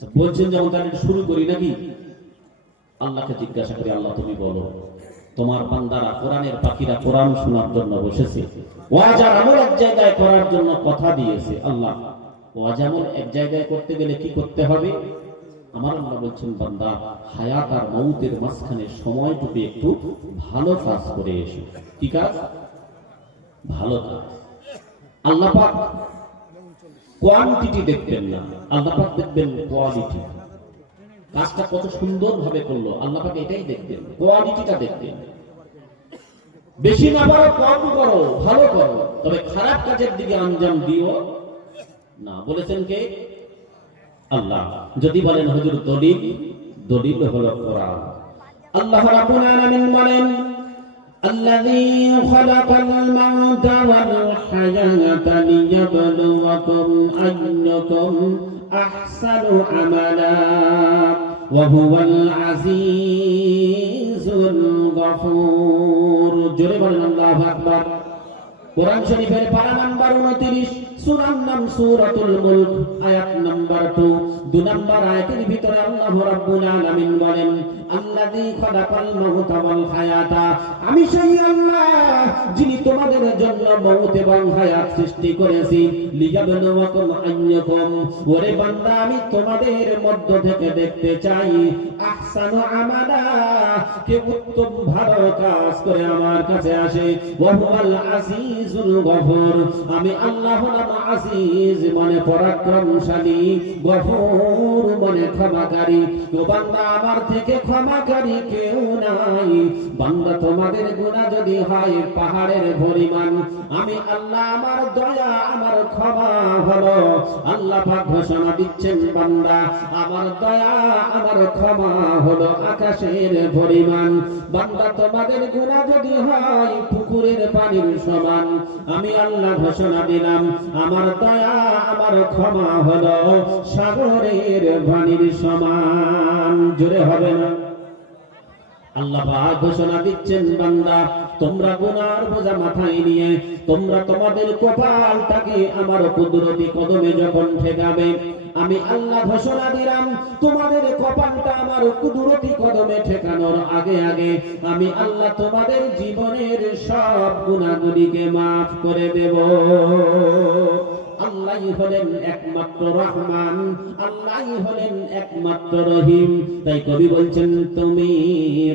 আচ্ছা বলছেন যেমন তাহলে শুরু করি নাকি? আল্লাহকে জিজ্ঞাসা করি, আল্লাহ তুমি বলো, তোমার বান্দারা কোরআনের পাখিরা কোরআন শোনার জন্য বসেছে, ওয়াজ আর আমল এক জায়গায় করার জন্য কথা দিয়েছে। আল্লাহ ওয়াজ আমল এক জায়গায় করতে গেলে কি করতে হবে? আমার আল্লাহ বলছেন, বান্দা হায়াত আর মউতের মাঝখানে সময়টুকু একটু ভালো কাজ করে এসো। কি কাজ? ভালো কাজ। আল্লাহ পাক কোয়ান্টিটি দেখবেন না, আল্লাহ পাক দেখবেন কোয়ালিটি। কাজটা কত সুন্দর ভাবে করলো, আল্লাহ পাক এটাই দেখবেন, কোয়ালিটিটা দেখবেন। বেশি না পারো, কম করো, ভালো করো, তবে খারাপ কাজের দিকে আঞ্জাম দিও না। বলেছেন কে? আল্লাহ। যদি বলেন হুজুর দলিল, দলিল হলো কোরআন। আল্লাহ রাব্বুল আলামিন বলেন, আল্লাযী খালাকাল মাউতা ওয়াল হায়াতা লিয়াবলুয়াকুম আইয়ুকুম আহসানু আমালা ওয়া হুয়াল আজিজুল গফুর। জোরে বলেন আল্লাহু আকবার। কোরআন শরীফের পারা নাম্বার 29, সূরার নাম সূরাতুল মুলক, আয়াত নাম্বার 2। 2 নাম্বার আয়াতের ভিতরে আল্লাহ রাব্বুল আলামিন বলেন, আল্লাযী খালাকাল মাউতা ওয়াল হায়াতা, আমি সেই আল্লাহ যিনি তোমাদের জন্য মউত এবং হায়াত সৃষ্টি করেছি। লিয়াবলুয়াকুম আইয়ুকুম, ওরে বান্দা আমি তোমাদের মধ্য থেকে দেখতে চাই আহসানু আমালা, কে উত্তম ভালো কাজ করে আমার কাছে আসে। ওয়া হুয়াল আজিজুল গফুর, আমি আল্লাহ হলাম আজিজ মানে পরাক্রমশালী, গফুর মানে ক্ষমাকারী। তো বান্দা আমার থেকে ক্ষমাকারী কেউ নাই। বান্দা তোমাদের গুনাহ যদি হয় পাহাড়ের পরিমাণ, আমি আল্লাহ আমার দয়া আমার ক্ষমা হলো। আল্লাহ পাক ঘোষণা দিচ্ছেন, বান্দা আমার দয়া আমার ক্ষমা হলো আকাশের পরিমাণ। বান্দা তোমাদের গুনাহ যদি হয় পুকুরের পানির সমান, আমি আল্লাহ ঘোষণা দিলাম আমার দয়া আমার ক্ষমা হলো সাগরের পানির সমান। জোরে হবে না? আল্লাহ পাক ঘোষণা দিচ্ছেন, বান্দা তোমরা গুনার বোঝা মাথায় নিয়ে তোমরা তোমাদের কপালটাকে আমার কুদরতি কদমে যখন ঠেকাবে, আমি আল্লাহ ঘোষণা দিলাম তোমাদের কপালটা আমার কুদরতি কদমে ঠেকানোর আগে আগে আমি আল্লাহ তোমাদের জীবনের সব গুনাহগুলিকে মাফ করে দেব। আল্লাহই হলেন একমাত্র রহমান, আল্লাহই হলেন একমাত্র রহিম। তাই কবি বলছেন, তুমি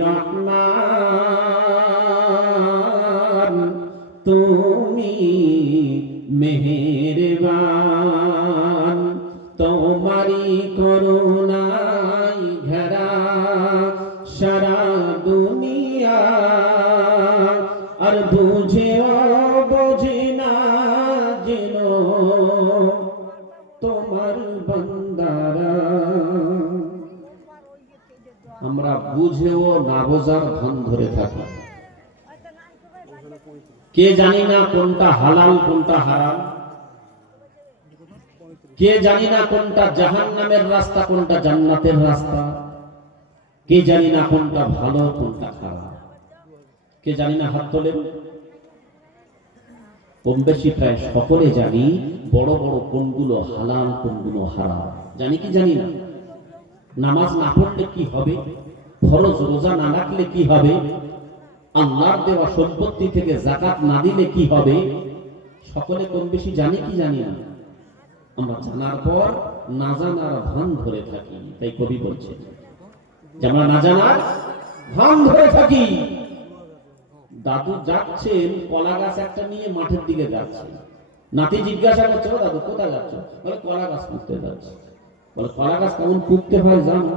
রহমান তুমি মেহেরবান, তোমারি করুণায় ঘেরা সারা দুনিয়া, আর বুঝেও বোঝে না যেন তোমার বান্দারা। আমরা বুঝেও না বোঝার ভান ধরে থাকি। কে জানি না কোনটা হালাল কোনটা হারাম, কে জানি না কোনটা জাহান্নামের রাস্তা কোনটা জান্নাতের রাস্তা, কে জানি না কোনটা ভালো কোনটা খারাপ, কে জানি না। হাত তোলেন। কম বেশি প্রায় সকলে জানি বড় বড় কোনগুলো হালাল কোনগুলো হারাম। জানি কি জানি না? নামাজ না পড়লে কি হবে, ফরজ রোজা না রাখলে কি হবে, আল্লাহর দেওয়া সম্পত্তি থেকে যাকাত না দিলে কি হবে, সকলে কম বেশি জানি কি জানি না? আমরা জানার পর না জানার ভান ধরে থাকি। তাই কবি বলছে যে আমরা না জানার ভান ধরে থাকি। দাদু যাচ্ছেন কলা গাছ একটা নিয়ে মাঠের দিকে যাচ্ছে, নাতি জিজ্ঞাসা করছে, ও দাদু কোথায় যাচ্ছ? বলে কলা গাছ পুঁততে যাচ্ছে। বলে কলা গাছ কেমন পুঁততে হয় জানো?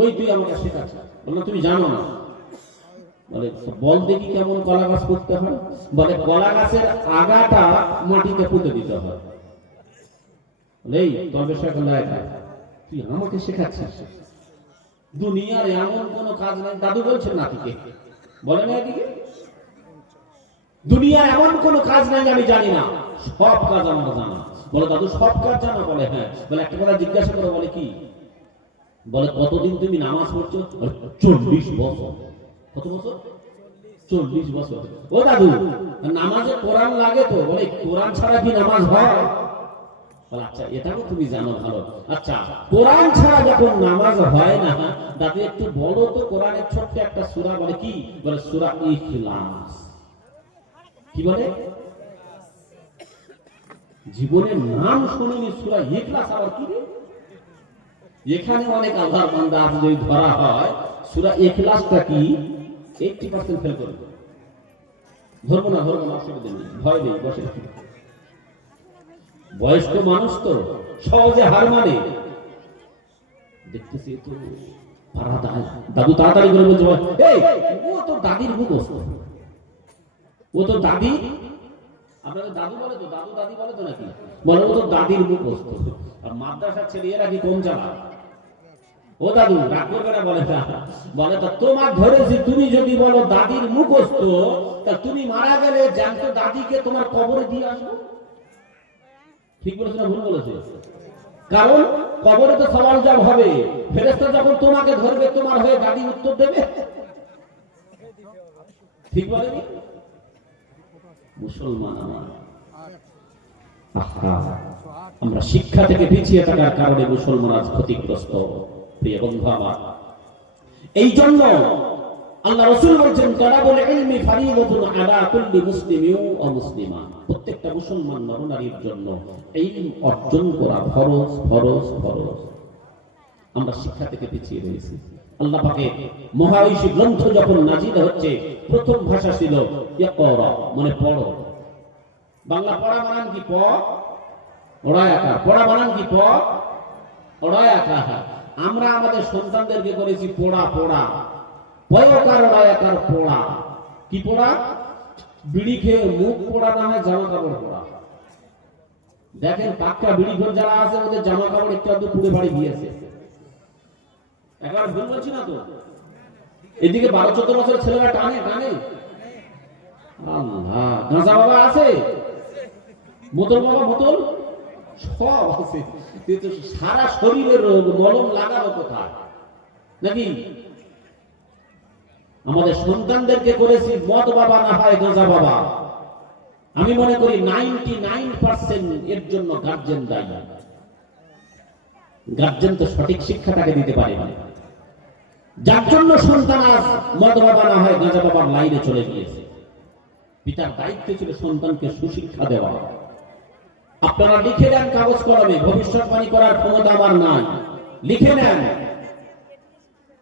ওই তুই আমাকে শেখাচ্ছ। বলে তুমি জানো না। বলে বল দেখি কেমন কলা গাছ পুঁততে হয়। বলে কলা গাছের আগাটা মাটিতে পুঁতে দিতে হয়। এই তবে তুই আমাকে শেখাচ্ছিস? দুনিয়ার এমন কোন কাজ নেই। দাদু বলছেন নাতিকে, বলে না এদিকে, দুনিয়ার এমন কোন কাজ নাই আমি জানি না, সব কাজ আমার জানা। বলে দাদু সব কাজ জানা? বলে হ্যাঁ। বলে একটা কথা জিজ্ঞাসা করো। বলে কি? বলে কতদিন তুমি নামাজ পড়ছো? 40 বছর। কত বছর? 40 বছর। ও দাদু নামাজে কোরআন লাগে তো? বলে কোরআন ছাড়া কি নামাজ হয়? আচ্ছা এটাও তুমি জানো ভালো। আচ্ছা কোরআন ছাড়া যখন নামাজ হয় না, দাদু একটু বলো তো কোরআনের ছোট্ট একটা সূরা বলে কি? বলে সূরা ইখলাস। কি বলে? জীবনের নাম শুনিনি সূরা ইখলাস, আবার কি? এখানে অনেক আল্লাহর বান্দা আছে, যদি ধরা হয় সূরা ইখলাসটা কি 80% ফেল করে। ধরবো না অসুবিধা নেই, ভয় নেই, বসে। বয়স্ক মানুষ তো সহজে হার মানে। দেখতেছি তো দাদু তাড়াতাড়ি করে বলছে, এই ও তো দাদির মুখস্থ, ও তো দাদি। আপনাদের দাদু বলে তো, দাদু দাদি বলে তো নাকি? বলে ও তো দাদির মুখস্থ। আর মাদ্রাসার ছেলে এরা কি কম চালায়? ও দাদু রাগ করবে না, বলে তো তোমার ধরেছি, তুমি যদি বলো দাদির মুখস্থ, তা তুমি মারা গেলে জানতো দাদিকে তোমার কবরে দিয়ে আসবো। ঠিক বলেছে না ভুল বলেছে? কারণ কবরে তো সওয়াল জবাব হবে, ফেরেশতা যখন তোমাকে ধরবে তোমার হয়ে দাদি উত্তর দেবে। ঠিক বলেনি? মুসলমান আমরা শিক্ষা থেকে পিছিয়ে থাকার কারণে মুসলমান আজ ক্ষতিগ্রস্ত। প্রিয় বন্ধু আমার, এই জন্য আল্লাহ রাসূল বলেন তালাবুল ইলমি ফারিদাতুন আলা কুল্লি মুসলিমিন ওয়া মুসলিমা। প্রত্যেকটা মুসলমান নরনারীর জন্য ইলম অর্জন করা ফরজ ফরজ ফরজ। আমরা শিক্ষা থেকে পিছিয়ে রয়েছি। আল্লাহ পাকের মহাঐশী গ্রন্থ যখন নাজিল হচ্ছে, প্রথম ভাষা ছিল ইকরা, মানে পড়ো। বাংলা পড়া বানান কি? প ওড়ায় আকার। পড়া বানান কি? প ওড়ায় আকার। আমরা আমাদের সন্তানদেরকে করেছি পড়া পড়া, পয়কার ওড়ায় আকার পড়া। কি পড়া? বিড়ি খেয়ে মুখ পড়া না হয় জামা কাপড় পড়া। দেখেন পাক্কা বিড়ি ঘর যারা আছে ওদের জামা কাপড় একটু আধটু পুড়ে বাড়ি গিয়েছে। একবার ভুল বলছি না তো? এদিকে 12-14 বছরের ছেলেরা টানে টানে। আল্লাহ, গাঁজা বাবা আছে, বোতল বাবা বোতল সব আছে, কিন্তু সারা শরীরের রোগ মলম লাগানো কোথায় নাকি? আমাদের সন্তানদেরকে করেছি মদ বাবা না হয় গাঁজা বাবা। আমি মনে করি 99% এর জন্য গার্জেন দায়ী। গার্জেন তো সঠিক শিক্ষাটাকে দিতে পারে না, যার জন্য সন্তান আজ মদ বাবা না হয় গাঁজা বাবার লাইনে চলে গিয়েছে। পিতার দায়িত্ব ছিল সন্তানকে সুশিক্ষা দেওয়া। আপনারা লিখে নেন কাগজ কলমে, ভবিষ্যৎবাণী করার ক্ষমতা আমার নাই, লিখে নেন।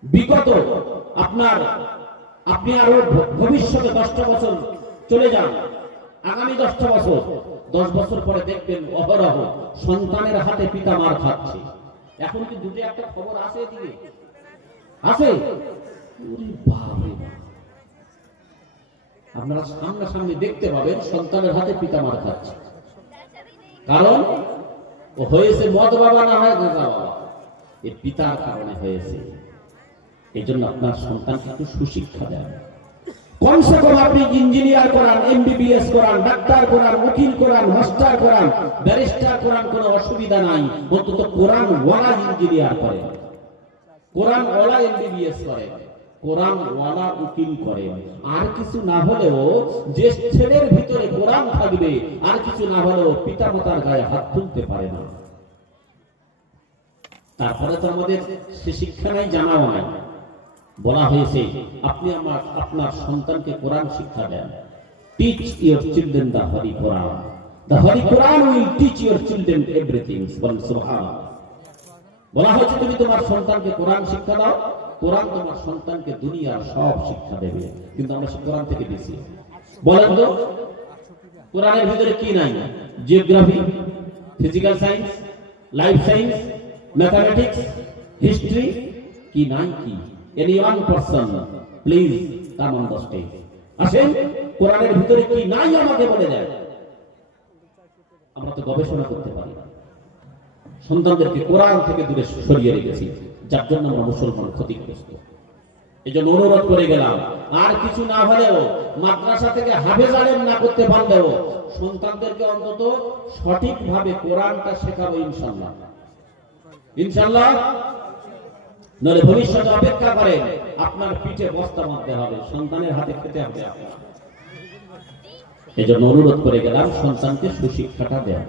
বিগত আপনি আরো ভবিষ্যতে 10টা বছর চলে যান, আগামী 10টা বছর, 10 বছর পরে দেখবেন অহরহ সন্তানের হাতে পিতা মার খাচ্ছে। এখন কি দুটো একটা খবর আছে এদিকে? আছে? আপনারা সামনাসামনি দেখতে পাবেন সন্তানের হাতে পিতা মার খাচ্ছে। কারণ ও হয়েছে মদ বাবা না হয় গাঁজা বাবা, এর পিতার কারণে হয়েছে। এই জন্য আপনার সন্তানকে একটু সুশিক্ষা দেন। কমসে কম আপনি ইঞ্জিনিয়ার করান, MBBS করান, ডাক্তার করান, উকিল করান, মাস্টার করান, ব্যারিস্টার করান, কোনো অসুবিধা নাই। অন্তত কোরআন ওয়ালা ইঞ্জিনিয়ার করে, কোরআন ওয়ালা MBBS করে, কোরআন ওয়ালা উকিল করে। আর কিছু না হলেও যে ছেলের ভিতরে কোরআন থাকবে, আর কিছু না হলেও পিতা মাতার গায়ে হাত তুলতে পারে না। তারপরে তো আমাদের সে শিক্ষা নাই, জানাও নাই। বলা হয়েছে আপনি আপনার সন্তানকে কোরআন শিক্ষা দেন। Teach your children the holy Quran, the holy Quran will teach your children everything. সুবহানাল্লাহ। বলা হয়েছে তুমি তোমার সন্তানকে কোরআন শিক্ষা দাও, কোরআন তোমার সন্তানকে দুনিয়ার সব শিক্ষা দেবে। কিন্তু আমরা কোরআন থেকে বেশি বলেন তো কোরআনের ভিতরে কি নাই? Geography, physical science, life science, mathematics, history কি নাই? কি? Any one person please come on the stage. আসেন, কোরআনের ভিতরে কি নাই আমাকে বলে দেন। আমরা তো গবেষণা করতে পারি না। সন্তানদেরকে কোরআন থেকে দূরে সরিয়ে রেখেছি, যার জন্য আমরা মুসলমান ক্ষতিগ্রস্ত। এই জন্য অনুরোধ করে গেলাম, আর কিছু না হলেও মাদ্রাসা থেকে হাফেজ আলেম না করতে পারলেও সন্তানদেরকে অন্তত সঠিকভাবে কোরআনটা শেখাবো ইনশাআল্লাহ। ইনশাআল্লাহ। নইলে ভবিষ্যতে অপেক্ষা করেন, আপনার পিঠে বস্তা মারতে হবে, সন্তানের হাতে খেতে হবে আপনার। এই জন্য অনুরোধ করে গেলাম সন্তানকে সুশিক্ষাটা দেওয়া।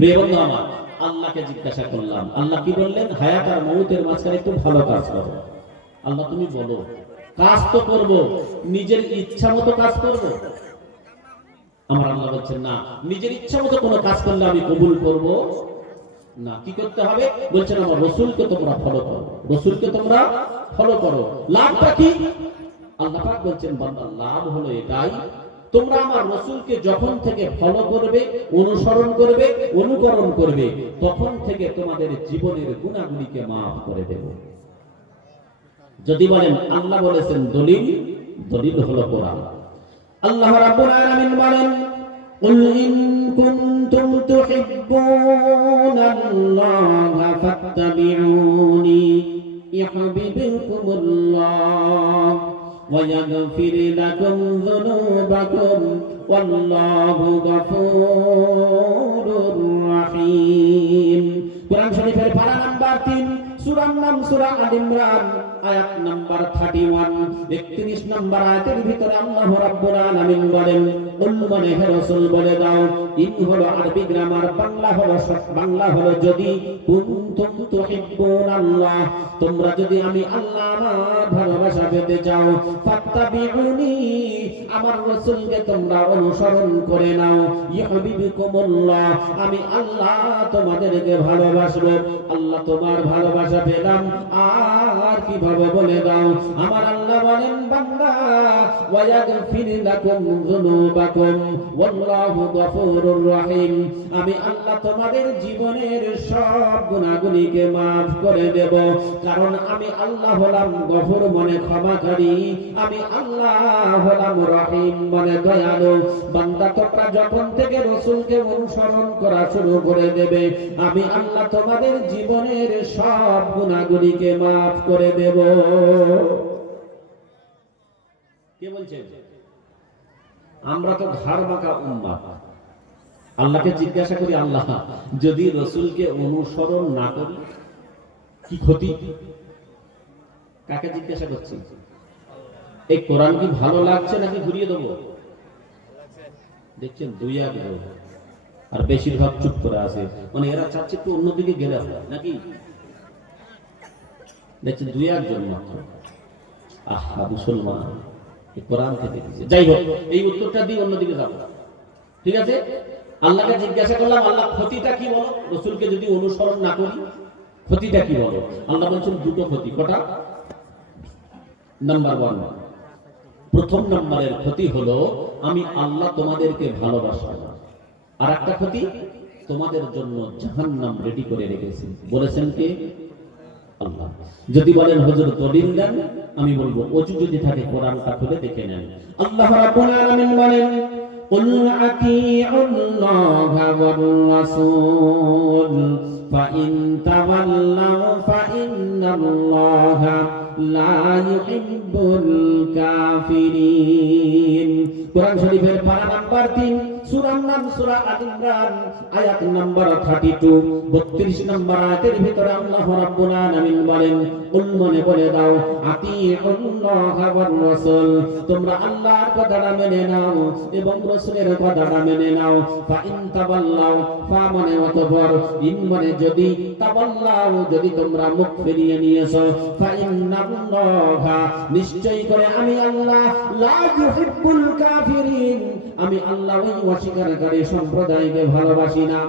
প্রিয় বন্ধু আমার, আল্লাহকে জিজ্ঞাসা করলাম, আল্লাহ কি বললেন? হায়াত আর মউতের মাঝখানে একটু ভালো কাজ করো। আল্লাহ তুমি বলো, কাজ তো করব, নিজের ইচ্ছা মতো কাজ করব? আমার আল্লাহ বলছেন না, নিজের ইচ্ছা মতো কোনো কাজ করলে আমি কবুল করব না। কি করতে হবে? বলছেন আমার রাসূলকে তোমরা ফলো করো, রাসূলকে তোমরা ফলো করো। লাভটা কি? আল্লাহ পাক বলছেন বান্দা, লাভ হলো এটাই, তোমরা আমার রাসূলকে যখন থেকে ফলো করবে, অনুসরণ করবে, অনুকরণ করবে, তখন থেকে তোমাদের জীবনের গুনাহগুলিকে maaf করে দেব। যদি বলেন আল্লাহ বলেছেন দলিল, দলিল হলো কোরআন। আল্লাহ রাব্বুল আলামিন বলেন, কুল ইন কুনতুম তুহিব্বুনাল্লাহা ফাত্তাবিউনি ইউহিব্বুকুমুল্লাহ ওয়া ইয়াগফির লাকুম যুনুবাকুম ওয়াল্লাহু গফুরুর রহিম। কোরআন শরীফের পারা নাম্বার 3, সূরার নাম সূরা আল ইমরান, আয়াত নাম্বার 31। 31 নম্বর আয়াতের ভিতরে আল্লাহ রাব্বুল আলামিন বলেন, কুল মানে হে রাসূল বলে দাও, ইন হলো আরবি গ্রামার, বাংলা হলো যদি, কুনতুম তুহিব্বুনাল্লাহ তোমরা যদি আমি আল্লাহ আমার ভালোবাসা পেতে চাও, ফাত্তাবিউনি আমার রাসূলকে তোমরা অনুসরণ করে নাও, ইউহিব্বুকুমুল্লাহ আমি আল্লাহ তোমাদেরকে ভালোবাসবো। আল্লাহ তোমার ভালোবাসা পেলাম আর কিভাবে বলে দাও? আমার আল্লাহ বলেন বান্দা, ওয়া ইয়াগফির লাকুম যুনুবাকুম ওয়াল্লাহু গফুরুর রহিম আমি আল্লাহ তোমাদের জীবনের সব গুনাহগুলিকে maaf করে দেব, কারণ আমি আল্লাহ হলাম গফুর মানে ক্ষমাকারী, আমি আল্লাহ হলাম রহিম মানে দয়ালু। বান্দা তোমরা যখন থেকে রাসূলকে অনুসরণ করা শুরু করে দেবে, আমি আল্লাহ তোমাদের জীবনের সব গুনাহগুলিকে maaf করে দেব। কে বলছে? আমরা তো ঘাড় বাঁকা উম্মাহ। আল্লাহকে জিজ্ঞাসা করি, আল্লাহ যদি রাসূলকে অনুসরণ না করি কি ক্ষতি? কাকে জিজ্ঞাসা করছি? এই কোরআন কি ভালো লাগছে নাকি ঘুরিয়ে দেবো? দেখছেন দুই এক লোক, আর বেশিরভাগ চুপ করে আছে, মানে এরা চাচ্ছে একটু অন্যদিকে গেলে হবে নাকি? দেখছেন দুই একজন মাত্র। আহা মুসলমান, এই কোরআন থেকে দিয়েছে। যাই হোক, এই উত্তরটা দিয়ে অন্যদিকে যাবো, ঠিক আছে? আল্লাহকে জিজ্ঞাসা করলাম, আল্লাহ ক্ষতিটা কি বলো? রাসূলকে যদি অনুসরণ না করি ক্ষতিটা কি বলো? আল্লাহ বলছেন দুটো ক্ষতি। কটা? নাম্বার 1, প্রথম নম্বরের ক্ষতি হলো আমি আল্লাহ তোমাদেরকে ভালোবাসবো না। আর একটা ক্ষতি, তোমাদের জন্য জাহান্নাম রেডি করে রেখেছি। বলেছেন কে? আল্লাহ। যদি বলেন হুজুর দলিল দেন, আমি বলবো ওযু যদি থাকে কোরআনটা খুলে দেখে নেন। আল্লাহ রাব্বুল আলামিন বলেন, কুল আতিউল্লাহা ওয়ার রাসূল ফাইন তাওয়াল্লাউ ফাইন্নাল্লাহা লা ইউহিব্বুল কাফিরিন। কোরআন শরীফের পারা নাম্বার 3, সূরার নাম সূরা আল ইমরান, আয়াত নাম্বার 32। 32 নম্বর আয়াতের ভিতরে আল্লাহ রাব্বুল আলামিন বলেন, কুল মানে বলে দাও, আতিউল্লাহা ওয়ার রাসূল তোমরা আল্লাহর কথাটা মেনে নাও এবং রাসূলের কথাটা মেনে নাও। ফাইন তাওয়াল্লাউ, ফা মানে অতঃপর, ইন মানে যদি, তাওয়াল্লাউ যদি তোমরা মুখ ফিরিয়ে নিয়েছো, ফাইন্নাল্লাহা নিশ্চয়ই করে আমি আল্লাহ, লা ইউহিব্বুল কাফিরিন আমি আল্লাহ ওই অস্বীকারী সম্প্রদায়কে ভালোবাসি না।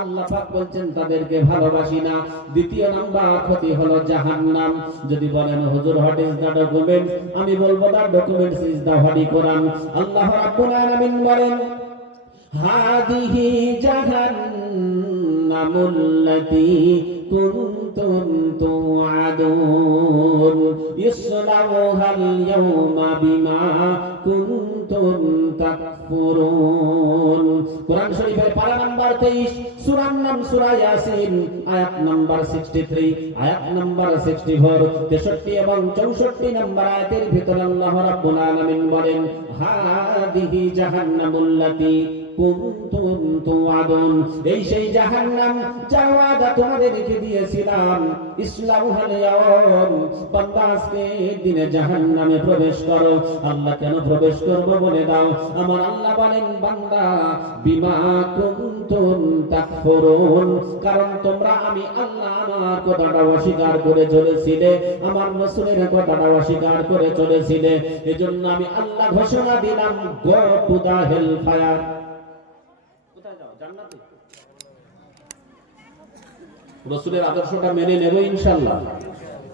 আল্লাহ পাক বলছেন তাদেরকে ভালোবাসি না। দ্বিতীয় নাম্বার ক্ষতি হলো জাহান্নাম। যদি বলেন হুজুর হোয়াট ইজ দা ডকুমেন্ট, আমি বলবো দা ডকুমেন্টস ইজ দা হোলি কোরআন। আল্লাহ রাব্বুল আলামিন বলেন, হাদিহি জাহান্নামুল্লাতী কুনতুম তুআদুন ইসলাউহাল ইয়াওমা বিমা কুনতুম তাকফুরুন। কোরআন শরীফের পারা নাম্বার 23, সূরার নাম সূরা ইয়াসিন, আয়াত নাম্বার 63, আয়াত নাম্বার 64, 63 এবং 64 নম্বর আয়াতের ভিতরে আল্লাহ রাব্বুল আলামিন বলেন, হাদিহি জাহান্নামুল্লাতী কুনতুম তুআদুন। এই সেই জাহান্নাম যার ওয়াদা তোমাদেরকে দিয়েছিলাম। ইসলামুল ইয়াওম, বান্দা আজকে দিনে জাহান্নামে প্রবেশ করো। আল্লাহ কেন প্রবেশ করব বলে দাও। আমার আল্লাহ বলেন, বান্দা বিমা কুনতুম তাকফুরুন, কারণ তোমরা আমি আল্লাহ আমার কথাটা অস্বীকার করে চলেছিলে, আমার রাসূলের কথাটা অস্বীকার করে চলেছিলে। এজন্য আমি আল্লাহ ঘোষণা দিলাম, go to the hell fire. কোথায় যাও? জান্নাতে। রাসূলের আদর্শটা মেনে নেব ইনশাআল্লাহ।